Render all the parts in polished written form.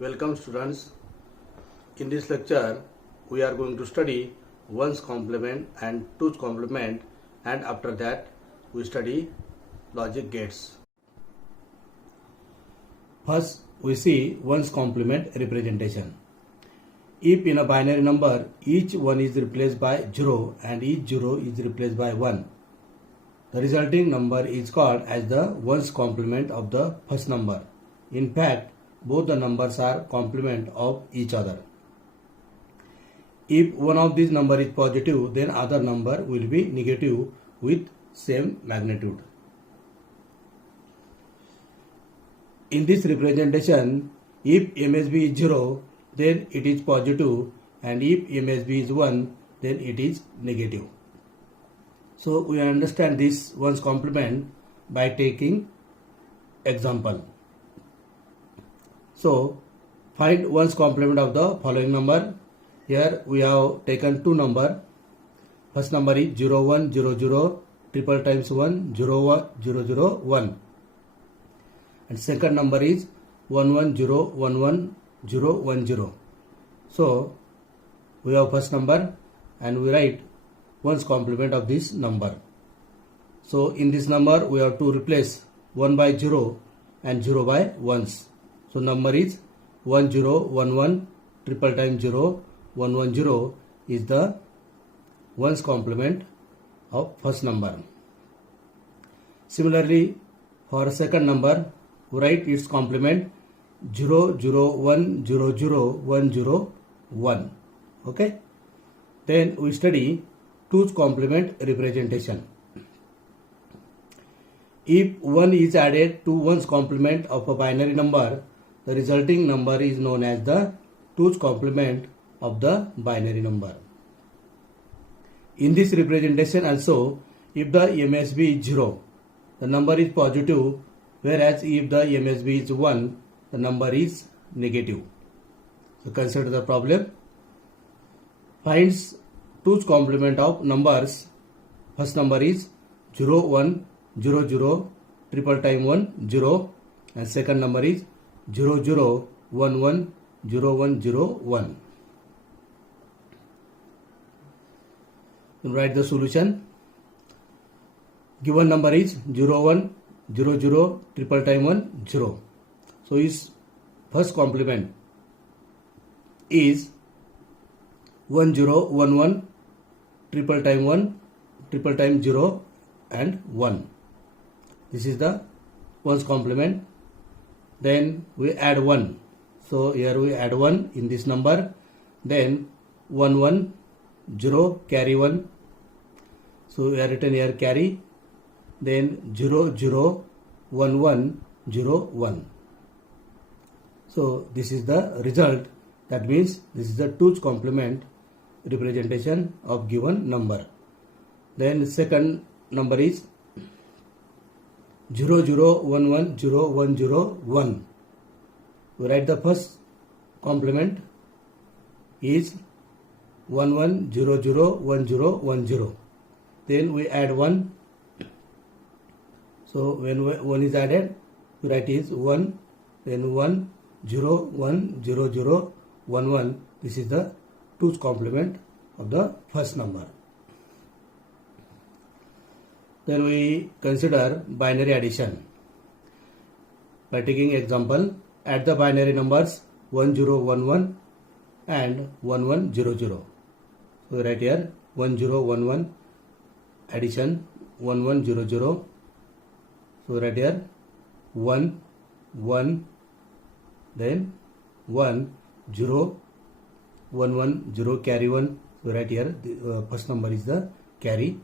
Welcome students. In this lecture we are going to study ones complement and twos complement, and after that we study logic gates. First we see ones complement representation. If in a binary number each one is replaced by 0 and each 0 is replaced by 1, the resulting number is called as the ones complement of the first number. In fact, both the numbers are complement of each other. If one of these number is positive, then other number will be negative with same magnitude. In this representation, if MSB is 0, then it is positive, and if MSB is 1, then it is negative. So we understand this ones complement by taking example. So find ones complement of the following number. Here we have taken two number. First number is 0 1 0 0 triple times 1 0 1 0 0 1, and second number is 1 1 0 1 1 0 1 0. So we have first number and we write ones complement of this number. So in this number we have to replace 1 by 0 and 0 by 1s. So number is 1 0 1 1 triple times 0 1 1 0 is the ones complement of first number. Similarly, for second number, we write its complement 0 0 1 0 0 1 0 1. Okay. Then we study twos complement representation. If 1 is added to ones complement of a binary number, the resulting number is known as the twos complement of the binary number. In this representation also, if the MSB is 0, the number is positive, whereas if the MSB is 1, the number is negative. So consider the problem. Finds twos complement of numbers. First number is 0 1 0 0 triple time 1 0, and second number is 0 0 1 1 0 1 0 1. Write the solution. Given number is 0 1 0 0 triple time 1 0. So its first complement is 1 0 1 1 triple time 1 triple time 0 and 1. This is the ones complement. Then we add 1. So here we add 1 in this number. Then 1 1 0 carry 1. So we are written here carry. Then 0 0 1 1 0 1. So this is the result. That means this is the twos complement representation of given number. Then second number is 0 0 1 1 0 1 0 1. We write the first complement is 1 1 0 0 1 0 1 0. Then we add 1. So when 1 is added, we write is 1, then 1 0 1 0 0 1 1. This is the twos complement of the first number. Then we consider binary addition. By taking example, add the binary numbers 1 0 1 1 and 1 1 0 0. So we write here 1 0 1 1 addition 1 1 0 0. So we write here 1 1 then 1 0 1 1 0 carry 1. So right here the first number is the carry,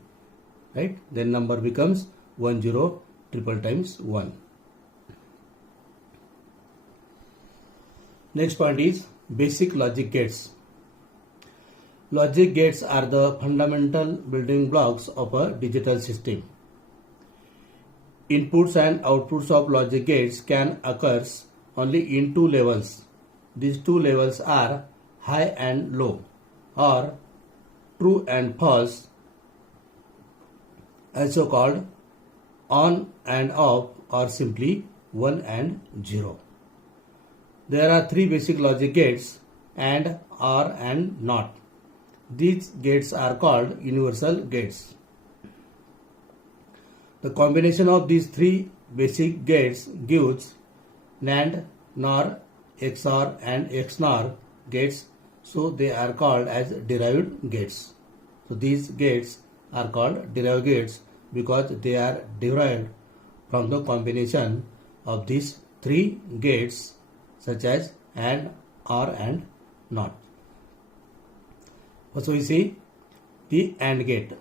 right? Then number becomes 1 0 triple times 1. Next point is basic logic gates. Logic gates are the fundamental building blocks of a digital system. Inputs and outputs of logic gates can occur only in two levels. These two levels are high and low, or true and false, also called on and off, or simply 1 and 0. There are three basic logic gates: AND, OR and NOT. These gates are called universal gates. The combination of these three basic gates gives NAND, NOR, XOR and XNOR gates, so they are called as derived gates. So these gates are called derived gates because they are derived from the combination of these three gates such as AND, OR and NOT. First we see the AND gate.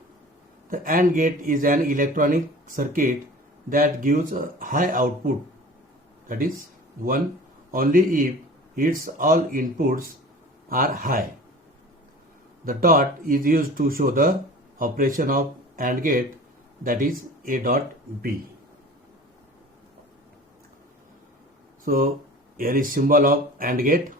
The AND gate is an electronic circuit that gives a high output, that is 1 only if its all inputs are high. The dot is used to show the operation of AND gate, that is A dot B. So here is symbol of AND gate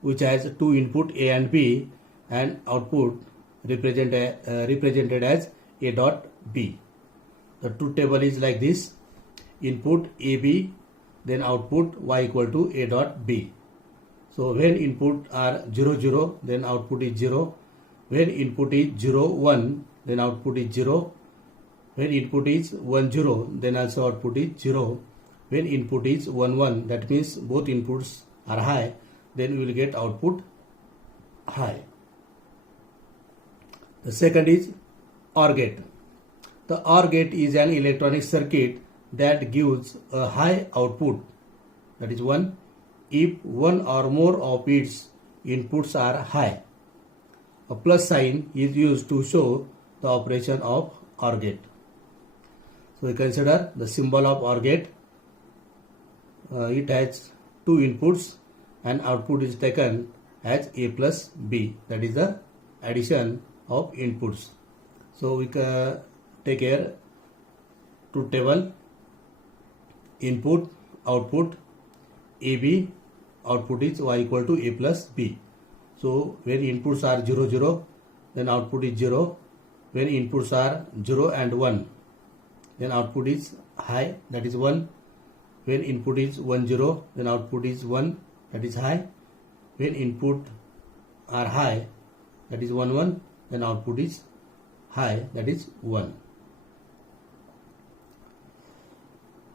which has two input A and B and output represented as A dot B. The truth table is like this: input AB, then output Y equal to A dot B. So when input are 0 0, then output is 0. When input is 0 1, then output is 0. When input is 1 0, then also output is 0. When input is 1 1, that means both inputs are high, then we will get output high. The second is OR gate. The OR gate is an electronic circuit that gives a high output, that is 1, if one or more of its inputs are high. A plus sign is used to show the operation of OR gate. So we consider the symbol of OR gate. It has two inputs and output is taken as A plus B, that is the addition of inputs. So we can take here truth table: input, output, AB, output is Y equal to A plus B. So when inputs are 0 0, then output is 0. When inputs are 0 and 1, then output is high, that is 1. When input is 1 0, then output is 1, that is high. When input are high, that is 1 1, then output is high, that is 1.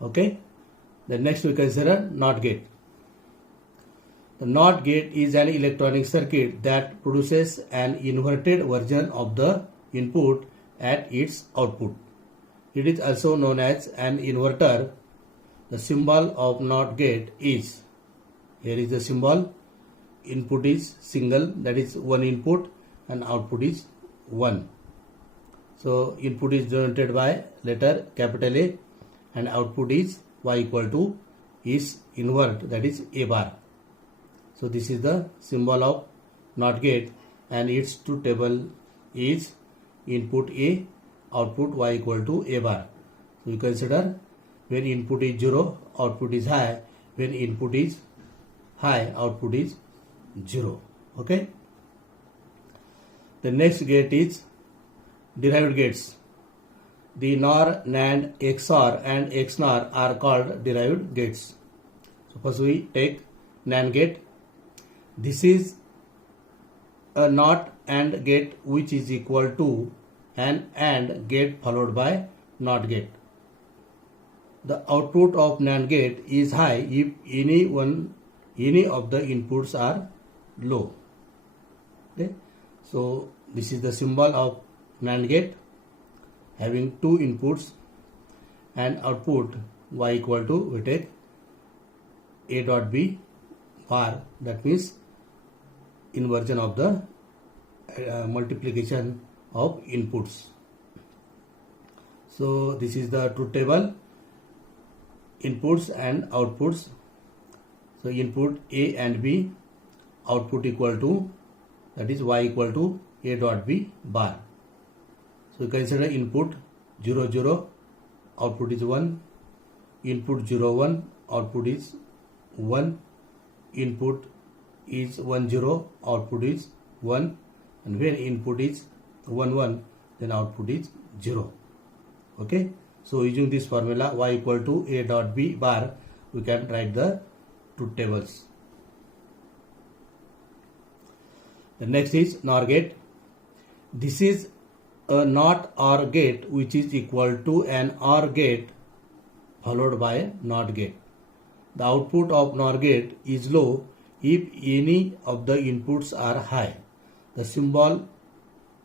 Okay. Then next we consider NOT gate. The NOT gate is an electronic circuit that produces an inverted version of the input at its output. It is also known as an inverter. The symbol of NOT gate is, here is the symbol, input is single, that is one input, and output is 1. So input is denoted by letter capital A and output is Y equal to is invert, that is A bar. So this is the symbol of NOT gate and its truth table is input A, output Y equal to A bar. So you consider when input is 0, output is high. When input is high, output is 0. Okay. The next gate is derived gates. The NOR, NAND, XOR and XNOR are called derived gates. So first we take NAND gate. This is a NOT AND gate which is equal to an AND gate followed by NOT gate. The output of NAND gate is high if any of the inputs are low. Okay. So this is the symbol of NAND gate having two inputs and output Y equal to, we take A dot B bar, that means inversion of the multiplication of inputs. So this is the truth table, inputs and outputs. So input A and B, output equal to, that is Y equal to A dot B bar. So consider input 0 0, output is 1, input 0 1, output is 1, input is 1 0, output is 1, and when input is 1 1, then output is 0. Okay. So using this formula Y equal to A dot B bar, we can write the truth tables. The next is NOR gate. This is a NOT OR gate which is equal to an OR gate followed by a NOT gate. The output of NOR gate is low if any of the inputs are high. The symbol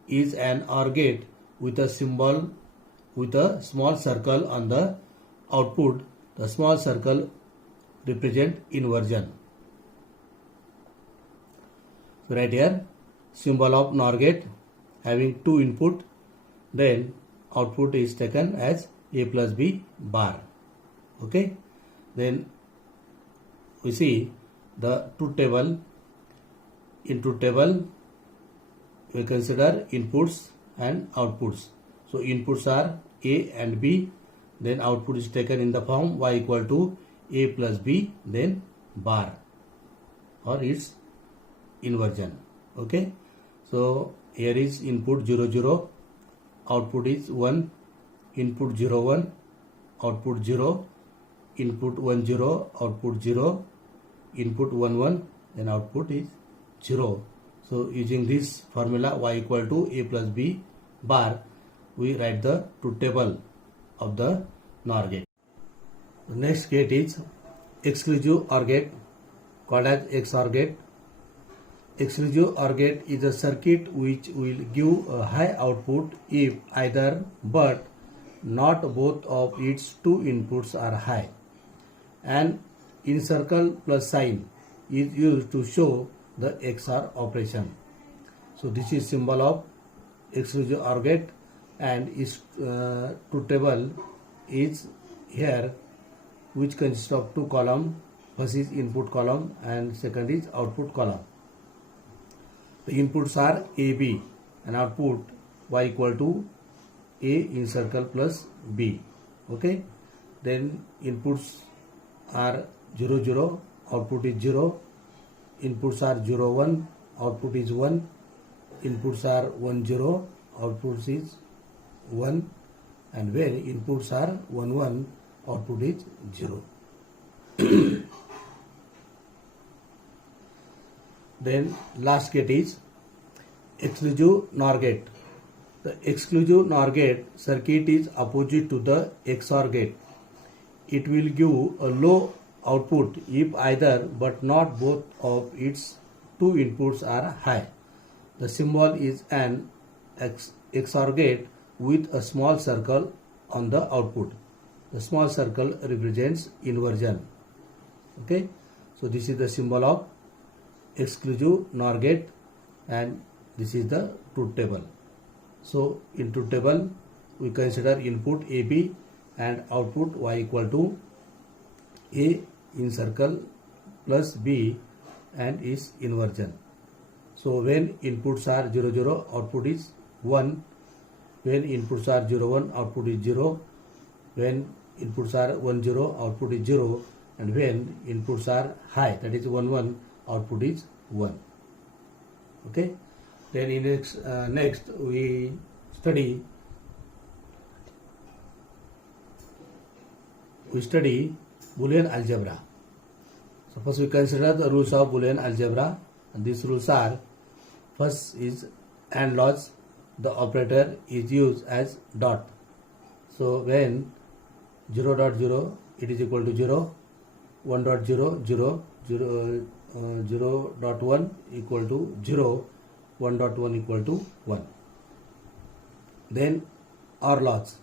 is an OR gate with a symbol with a small circle on the output. The small circle represent inversion. So right here, symbol of NOR gate having two input, then output is taken as A plus B bar. Okay, then we see the truth table. In truth table, we consider inputs and outputs. So inputs are A and B, then output is taken in the form y equal to A plus B, then bar or its inversion. Okay, so here is input 0 0, output is 1, input 0 1, output 0, input 1 0, output 0, input 1 1, then output is 0. So using this formula y equal to A plus B bar, we write the truth table of the NOR gate. The next gate is exclusive OR gate, called as XOR gate. Exclusive OR gate is a circuit which will give a high output if either but not both of its two inputs are high. And encircle plus sign is used to show the XOR operation. So this is symbol of exclusive OR gate, and its truth table is here, which consists of two columns. First is input column and second is output column. The inputs are A, B and output y equal to A encircle plus B. Okay, then inputs are 0 0, output is 0. Inputs are 0 1, output is 1. Inputs are 1 0, output is 1. And when inputs are 1 1, output is 0. Then last gate is exclusive NOR gate. The exclusive NOR gate circuit is opposite to the XOR gate. It will give a low output if either but not both of its two inputs are high. The symbol is an XOR gate with a small circle on the output. The small circle represents inversion. Okay, so this is the symbol of exclusive NOR gate, and this is the truth table. So in truth table, we consider input AB and output y equal to A encircle plus B and its inversion. So when inputs are 0 0, output is 1. When inputs are 0 1, output is 0. When inputs are 1 0, output is 0. And when inputs are high, that is 1 1, output is 1. Okay. Then in next we study Boolean algebra. Suppose we consider the rules of Boolean algebra, and these rules are: first is AND laws. The operator is used as dot. So when 0.0 it is equal to 0, 1.0 0, 0.1 equal to 0, 1.1 equal to 1. Then OR laws.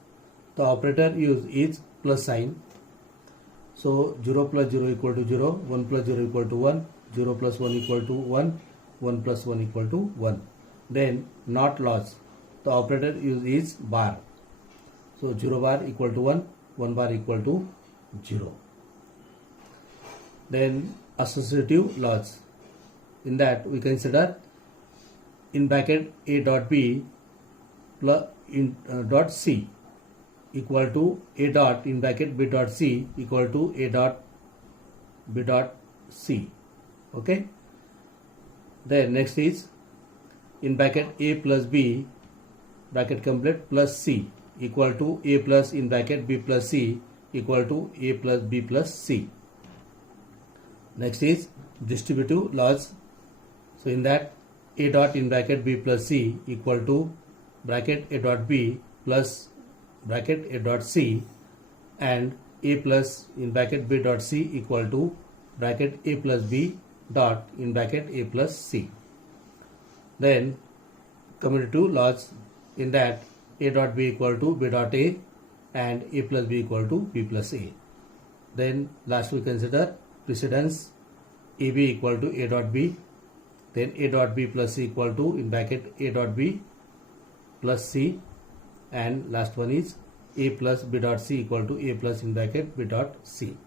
The operator used is plus sign. So 0 plus 0 equal to 0, 1 plus 0 equal to 1, 0 plus 1 equal to 1, 1 plus 1 equal to 1. Then NOT laws. The operator used is bar. So 0 bar equal to 1, 1 bar equal to 0. Then associative laws. In that we consider in bracket A dot B plus dot C equal to A dot in bracket B dot C equal to A dot B dot C. Okay. Then next is in bracket A plus B bracket complete plus C equal to A plus in bracket B plus C equal to A plus B plus C. Next is distributive laws. So in that a dot in bracket b plus c equal to bracket a dot b plus bracket a dot c, and a plus in bracket b dot c equal to bracket a plus b dot in bracket a plus c. Then coming to laws, in that a dot b equal to b dot a and a plus b equal to b plus a. Then last we consider precedence, ab equal to a dot b, then a dot b plus c equal to in bracket a dot b plus c, and last one is a plus b dot c equal to a plus in bracket b dot c.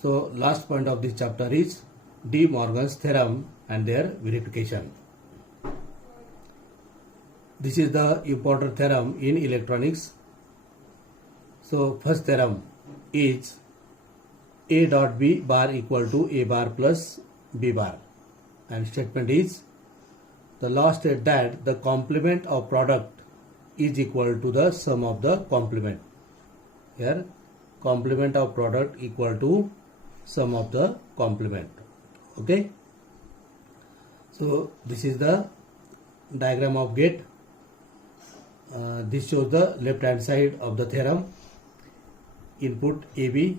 So last point of this chapter is De Morgan's theorem and their verification. This is the important theorem in electronics. So first theorem is a dot b bar equal to a bar plus b bar, and statement is the law states that the complement of product is equal to the sum of the complement. Here complement of product equal to sum of the complement. Okay, so this is the diagram of gate. This shows the left hand side of the theorem. Input AB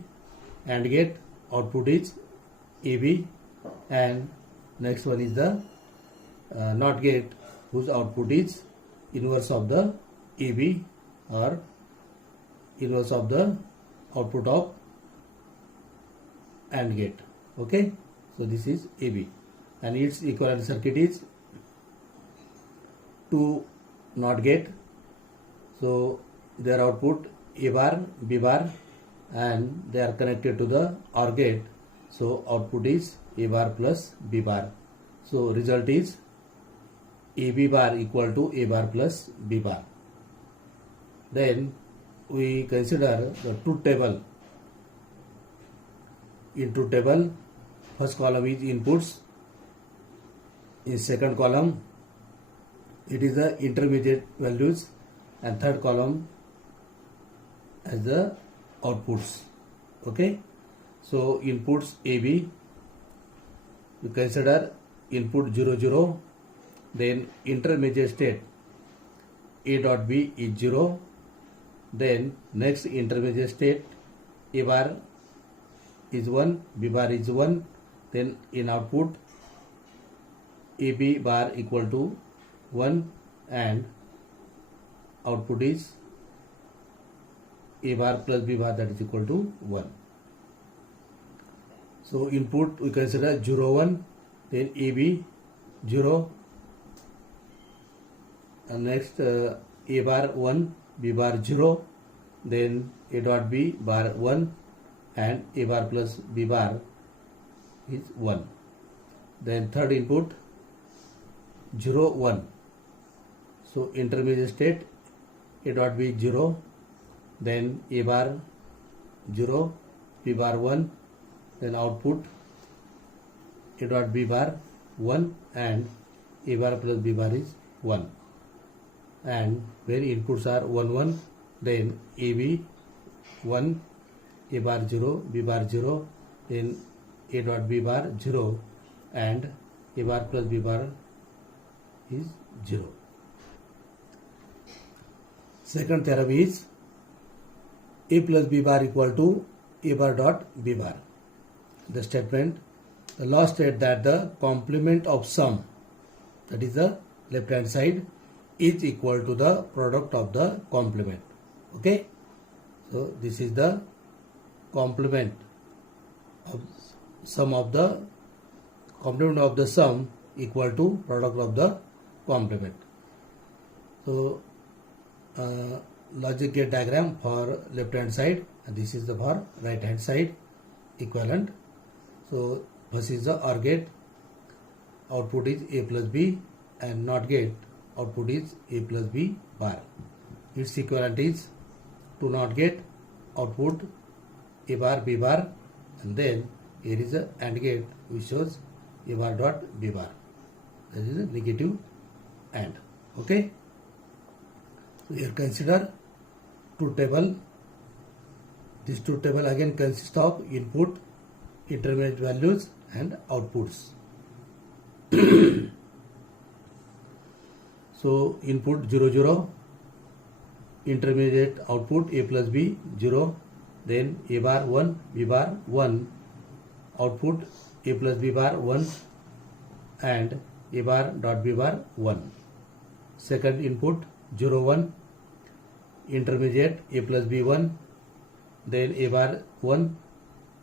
AND gate, output is AB, and next one is the NOT gate whose output is inverse of the AB or inverse of the output of AND gate. Okay, so this is AB, and its equivalent circuit is 2 NOT gate. So their output A bar, B bar, and they are connected to the OR gate. So output is A bar plus B bar. So result is AB bar equal to A bar plus B bar. Then we consider the truth table. In truth table, first column is inputs. In second column, it is the intermediate values, and third column as the outputs. Okay, so inputs AB, you consider input 0 0, then intermediate state A dot B is 0, then next intermediate state A bar is 1, B bar is 1, then in output AB bar equal to 1, and output is A bar plus B bar, that is equal to 1. So input we consider 0 1, then AB 0, and next A bar 1, B bar 0, then A dot B bar 1, and A bar plus B bar is 1. Then third input 0 1. So intermediate state A dot B 0, then A bar 0, B bar 1, then output A dot B bar 1, and A bar plus B bar is 1. And where inputs are 1 1, then AB 1, A bar 0, B bar 0, then A dot B bar 0, and A bar plus B bar is 0. Second theorem is A plus B bar equal to A bar dot B bar. The statement, the law states that the complement of sum, that is the left hand side, is equal to the product of the complement. Okay, so this is the complement of sum of the complement of the sum equal to product of the complement. So logic gate diagram for left hand side, and this is the for right hand side equivalent. So first is the OR gate, output is A plus B, and NOT gate output is A plus B bar. Its equivalent is to NOT gate, output A bar B bar, and then here is a AND gate which shows A bar dot B bar. That is a negative AND. Okay. So here consider truth table. This truth table again consists of input, intermediate values, and outputs. So input 0 0, intermediate output a plus b 0, then a bar 1 b bar 1, output a plus b bar 1 and a bar dot b bar 1. Second input 0 1, intermediate a plus b 1, then a bar 1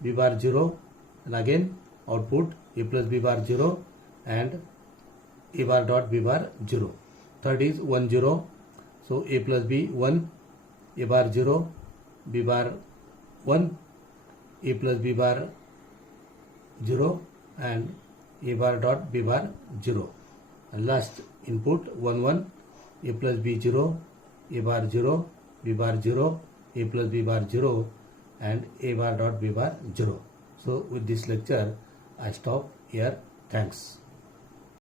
b bar 0, and again output a plus b bar 0 and a bar dot b bar 0. Third is 1 0, so a plus b 1, a bar 0, b bar 1, a plus b bar 0 and a bar dot b bar 0. And last input 1 1, a plus b 0, a bar 0, b bar 0, a plus b bar 0 and a bar dot b bar 0. So with this lecture I stop here. Thanks.